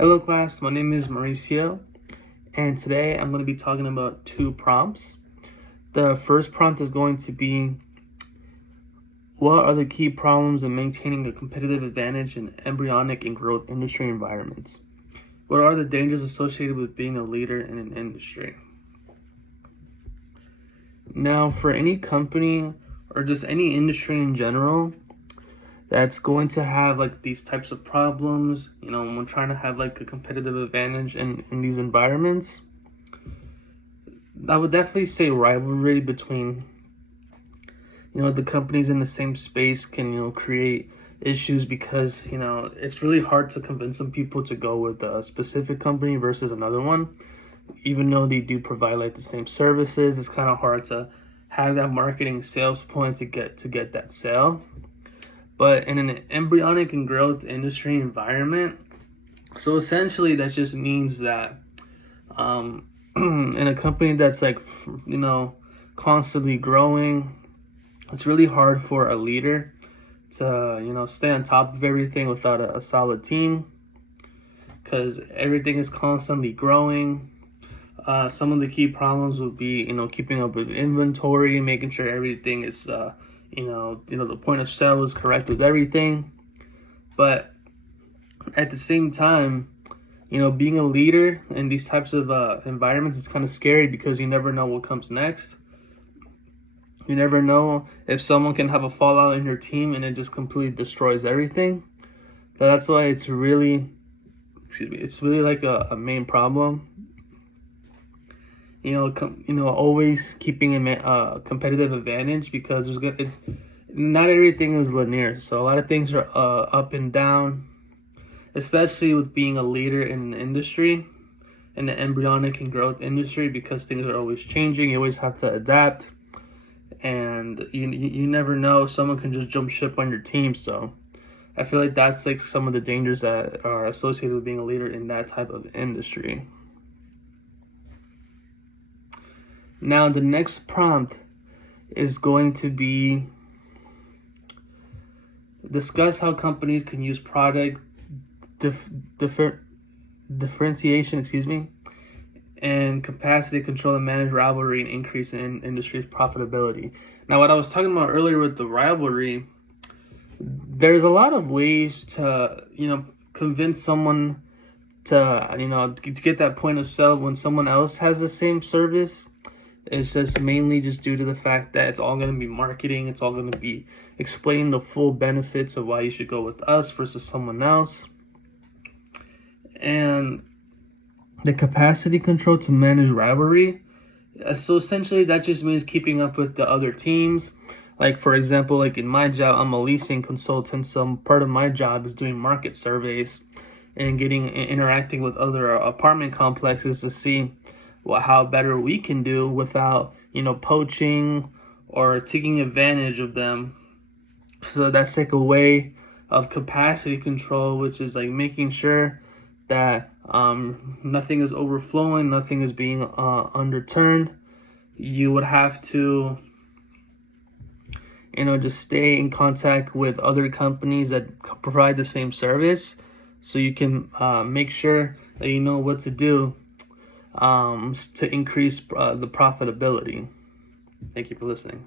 Hello class, my name is Mauricio, and today I'm going to be talking about two prompts. The first prompt is going to be, what are the key problems in maintaining a competitive advantage in embryonic and growth industry environments? What are the dangers associated with being a leader in an industry? Now, for any company or just any industry in general that's going to have like these types of problems, when we're trying to have like a competitive advantage in these environments, I would definitely say rivalry between the companies in the same space can create issues because it's really hard to convince some people to go with a specific company versus another one. Even though they do provide like the same services, it's kind of hard to have that marketing sales point to get that sale. But in an embryonic and growth industry environment, so essentially that just means that in a company that's like constantly growing, it's really hard for a leader to stay on top of everything without a solid team, because everything is constantly growing. Some of the key problems would be keeping up with inventory, making sure everything is the point of sale is correct with everything. But at the same time, being a leader in these types of environments is kind of scary because you never know what comes next. You never know if someone can have a fallout in your team and it just completely destroys everything. So that's why it's really like a main problem. Always keeping a competitive advantage, because not everything is linear. So a lot of things are up and down, especially with being a leader in the industry, in the embryonic and growth industry, because things are always changing. You always have to adapt, and you never know, someone can just jump ship on your team. So I feel like that's like some of the dangers that are associated with being a leader in that type of industry. Now, the next prompt is going to be, discuss how companies can use product differentiation, and capacity control to manage rivalry and increase in industry's profitability. Now, what I was talking about earlier with the rivalry, there's a lot of ways to convince someone to get that point of sale when someone else has the same service. It's just mainly just due to the fact that it's all going to be marketing. It's all going to be explaining the full benefits of why you should go with us versus someone else. And the capacity control to manage rivalry. So essentially that just means keeping up with the other teams. Like, for example, like in my job, I'm a leasing consultant. So part of my job is doing market surveys and interacting with other apartment complexes to see how better we can do without poaching or taking advantage of them. So that's like a way of capacity control, which is like making sure that nothing is overflowing, nothing is being underturned. You would have to just stay in contact with other companies that provide the same service, so you can make sure that you know what to do to increase the profitability. Thank you for listening.